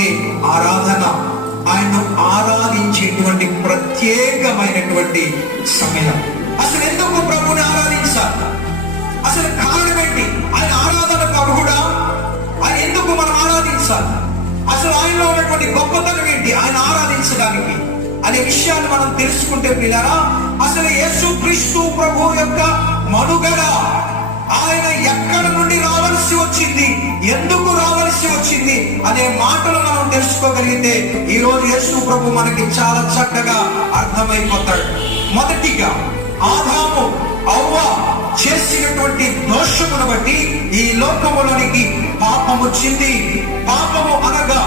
అంటే ఆరాధన. ఆయన్ను ఆరాధించేటువంటి ప్రత్యేకమైనటువంటి సమయం. అసలు ఎందుకు ప్రభుని ఆరాధించాలి? అసలు కారణం ఏంటి? ఆయన ఆరాధన ప్రభుడా, ఆయన ఎందుకు మనం ఆరాధించాలి? అసలు ఆయనలో ఉన్నటువంటి గొప్పతనం ఏంటి ఆయన ఆరాధించడానికి అనే విషయాన్ని మనం తెలుసుకుంటే పిల్లరా, అసలు యేసుక్రీస్తు ప్రభు యొక్క మనుగడ, ఆయన ఎక్కడ నుండి రావాల్సి వచ్చింది, ఎందుకు రావాల్సి వచ్చింది అనే మాటలు మనం తెలుసుకోగలిగితే ఈ రోజు యేసు ప్రభు మనకి చాలా చక్కగా అర్థమైపోతాడు. మొదటిగా ఆదాము అవ్వ చేసినటువంటి దోషమును బట్టి ఈ లోకములోనికి పాపం వచ్చింది. పాపము అనగా